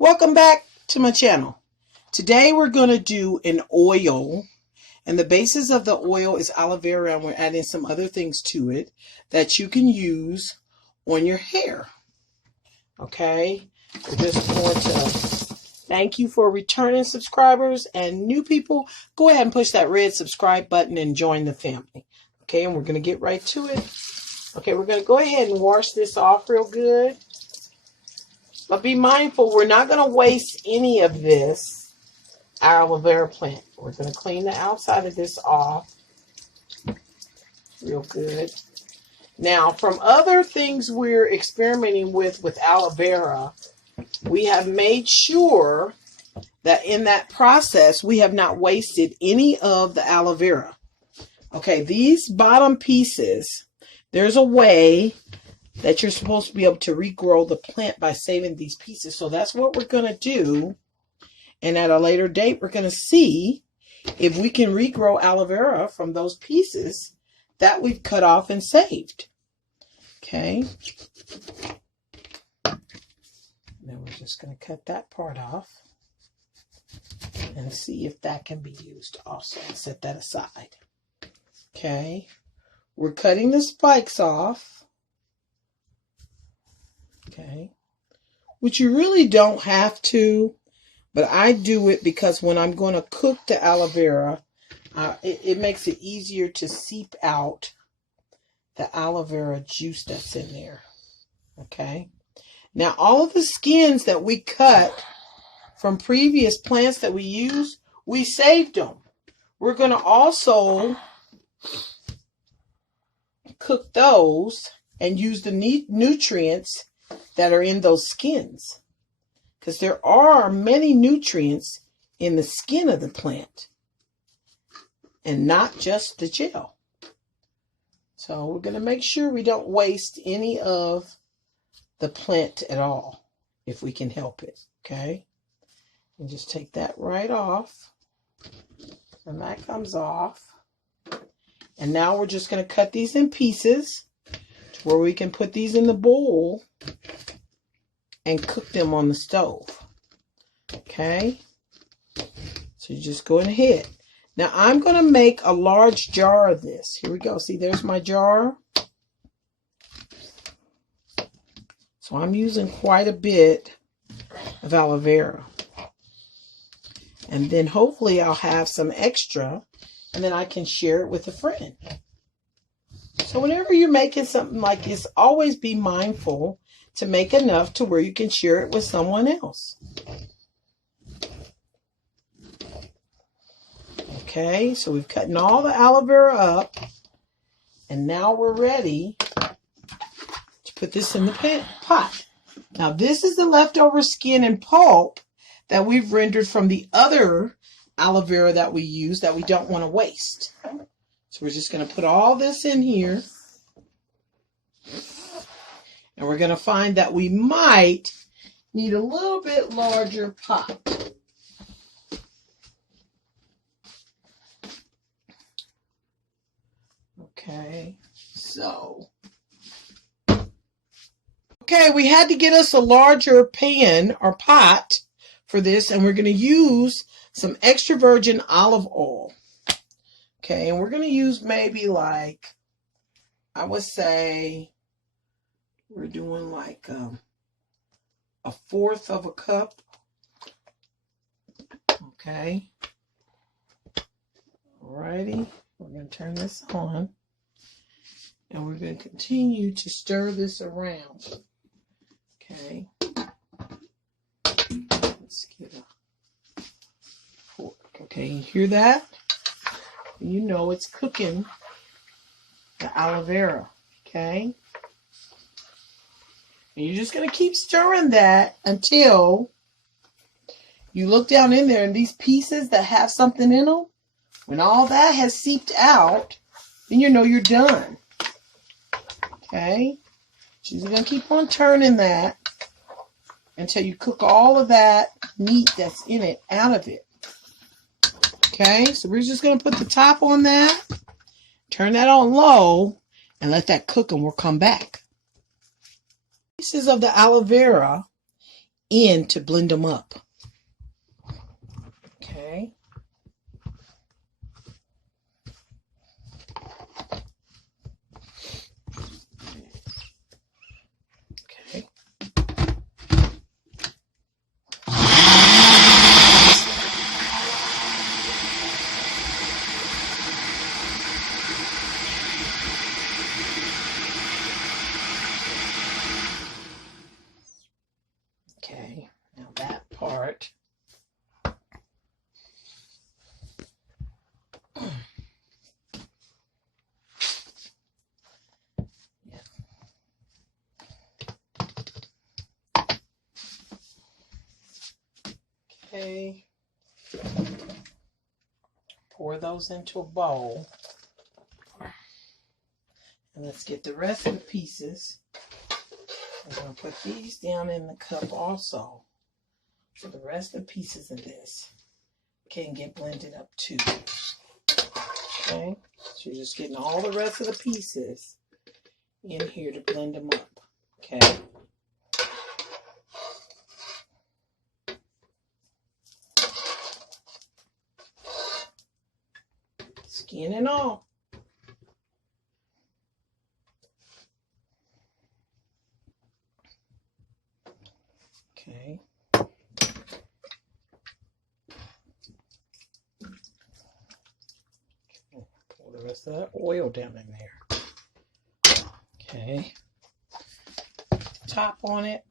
Welcome back to my channel. Today we're going to do an oil, and the basis of the oil is aloe vera, and we're adding some other things to it that you can use on your hair. Okay, we're just going to thank you for returning subscribers, and new people, go ahead and push that red subscribe button and join the family. Okay, and we're going to get right to it. Okay, we're going to go ahead and wash this off real good. But be mindful, we're not going to waste any of this aloe vera plant. We're going to clean the outside of this off real good. Now, from other things we're experimenting with aloe vera, we have made sure that in that process, we have not wasted any of the aloe vera. Okay, these bottom pieces, there's a way that you're supposed to be able to regrow the plant by saving these pieces. So that's what we're going to do. And at a later date, we're going to see if we can regrow aloe vera from those pieces that we've cut off and saved. Okay. Then we're just going to cut that part off and see if that can be used also. Set that aside. Okay. We're cutting the spikes off. Okay, which you really don't have to, but I do it because when I'm going to cook the aloe vera, it makes it easier to seep out the aloe vera juice that's in there. Okay, now all of the skins that we cut from previous plants that we used, we saved them. We're going to also cook those and use the nutrients that are in those skins, because there are many nutrients in the skin of the plant and not just the gel. So we're going to make sure we don't waste any of the plant at all if we can help it. Okay, and just take that right off, and that comes off. And now we're just going to cut these in pieces to where we can put these in the bowl and cook them on the stove. Okay, so you just go ahead. Now I'm going to make a large jar of this. Here we go. See, there's my jar. So I'm using quite a bit of aloe vera. And then hopefully I'll have some extra, and then I can share it with a friend. So whenever you're making something like this, always be mindful to make enough to where you can share it with someone else. Okay, so we've cut all the aloe vera up, and now we're ready to put this in the pot. Now this is the leftover skin and pulp that we've rendered from the other aloe vera that we use that we don't want to waste. So we're just going to put all this in here. And we're going to find that we might need a little bit larger pot. Okay, so. Okay, we had to get us a larger pan or pot for this, and we're going to use some extra virgin olive oil. Okay, and we're going to use maybe like, I would say, we're doing like a 1/4 of a cup. Okay. Alrighty. We're going to turn this on. And we're going to continue to stir this around. Okay. Let's get a fork. Okay, you hear that? You know it's cooking the aloe vera. Okay. And you're just going to keep stirring that until you look down in there, and these pieces that have something in them, when all that has seeped out, then you know you're done. Okay? So you're going to keep on turning that until you cook all of that meat that's in it out of it. Okay? So we're just going to put the top on that, turn that on low, and let that cook, and we'll come back. Pieces of the aloe vera in to blend them up. Okay. Okay. Okay, now that part. Okay, pour those into a bowl. And let's get the rest of the pieces. I'm going to put these down in the cup also. So the rest of the pieces of this can get blended up too. Okay, so you're just getting all the rest of the pieces in here to blend them up. Okay. Skin and all. Okay. Pour the rest of that oil down in there. Okay. Top on it.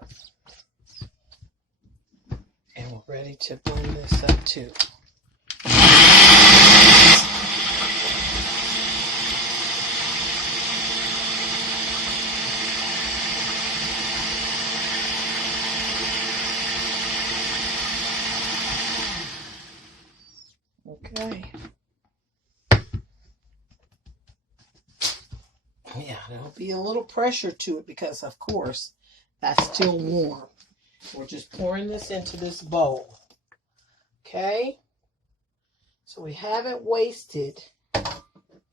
And we're ready to blend this up too. Okay. Yeah, there'll be a little pressure to it because, of course, that's still warm. We're just pouring this into this bowl. Okay? So we haven't wasted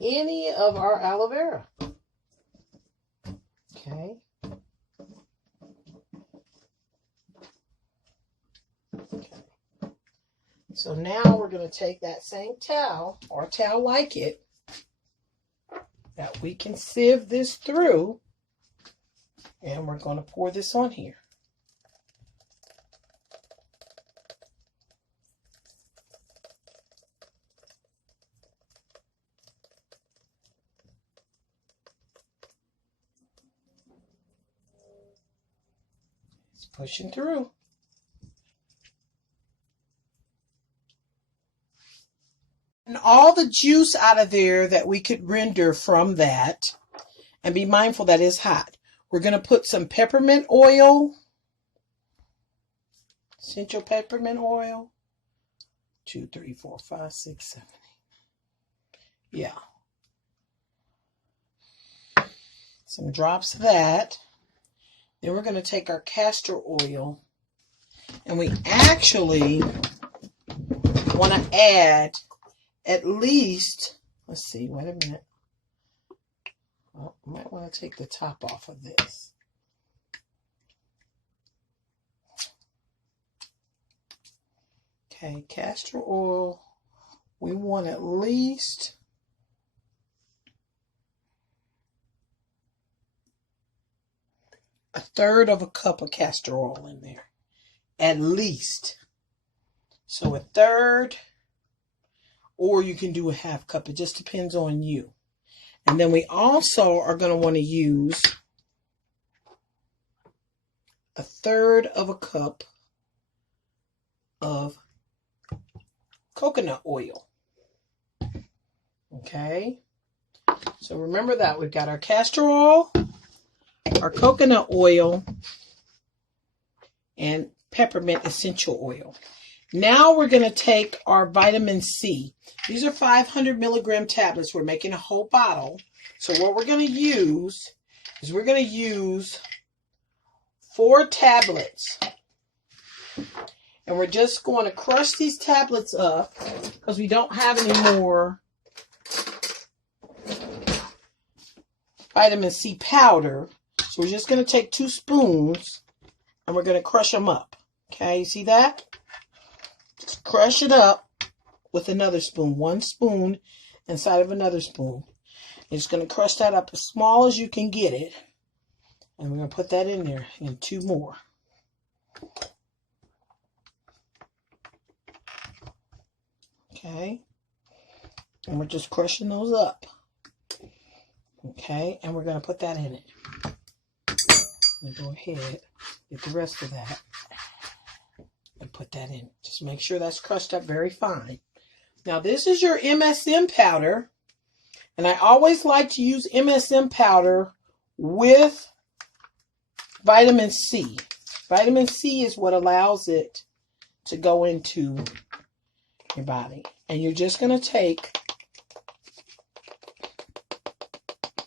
any of our aloe vera. Okay? Okay. So now we're going to take that same towel, or a towel like it, that we can sieve this through, and we're going to pour this on here. It's pushing through. And all the juice out of there that we could render from that, and be mindful that it's hot. We're going to put some peppermint oil, essential peppermint oil, 2, 3, 4, 5, 6, 7, 8. Yeah. Some drops of that. Then we're going to take our castor oil, and we actually want to add at least, let's see, wait a minute. Well, I might want to take the top off of this. Okay, castor oil. We want at least a third of a cup of castor oil in there. At least. So a third, or you can do a half cup. It just depends on you. And then we also are going to want to use a third of a cup of coconut oil. Okay. So remember that we've got our castor oil, our coconut oil, and peppermint essential oil. Now we're going to take our vitamin C. These are 500 milligram tablets. We're making a whole bottle. So what we're going to use is we're going to use 4 tablets. And we're just going to crush these tablets up because we don't have any more vitamin C powder. So we're just going to take 2 spoons and we're going to crush them up. Okay, you see that? Just crush it up with another spoon. One spoon inside of another spoon. You're just going to crush that up as small as you can get it. And we're going to put that in there and 2 more. Okay. And we're just crushing those up. Okay. And we're going to put that in it. Go ahead, get the rest of that and put that in. Just make sure that's crushed up very fine. Now this is your MSM powder, and I always like to use MSM powder with vitamin C. Vitamin C is what allows it to go into your body. And you're just going to take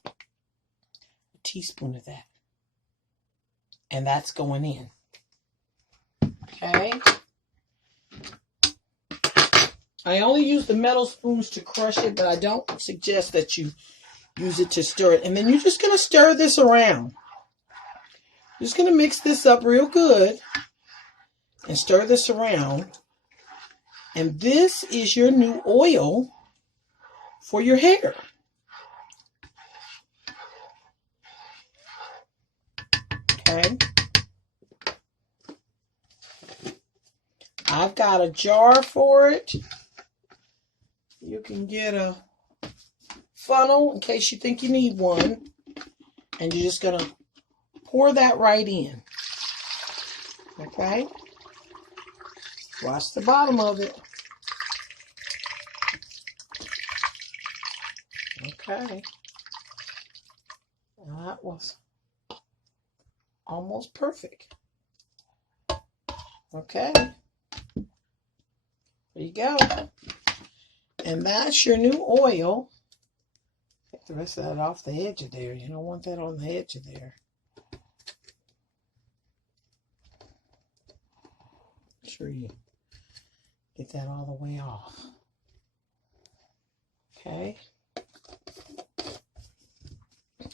a teaspoon of that. And that's going in. Okay. I only use the metal spoons to crush it, but I don't suggest that you use it to stir it. And then you're just going to stir this around. You're just going to mix this up real good and stir this around. And this is your new oil for your hair. Okay. I've got a jar for it. You can get a funnel in case you think you need one. And you're just going to pour that right in. Okay. Watch the bottom of it. Okay. That was almost perfect. Okay. There you go. And that's your new oil. Take the rest of that off the edge of there. You don't want that on the edge of there. Make sure you get that all the way off. Okay.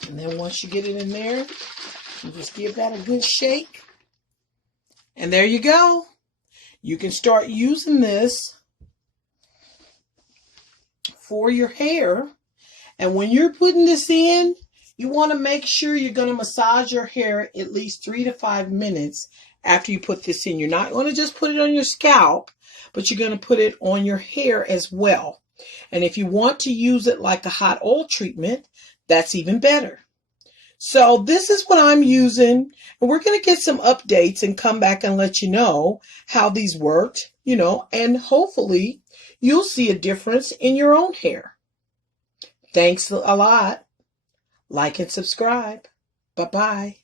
And then once you get it in there, you just give that a good shake. And there you go. You can start using this for your hair. And when you're putting this in, you want to make sure you're going to massage your hair at least 3 to 5 minutes after you put this in. You're not going to just put it on your scalp, but you're going to put it on your hair as well. And if you want to use it like a hot oil treatment, that's even better. So this is what I'm using, and we're going to get some updates and come back and let you know how these worked, and hopefully you'll see a difference in your own hair. Thanks a lot. Like and subscribe. Bye-bye.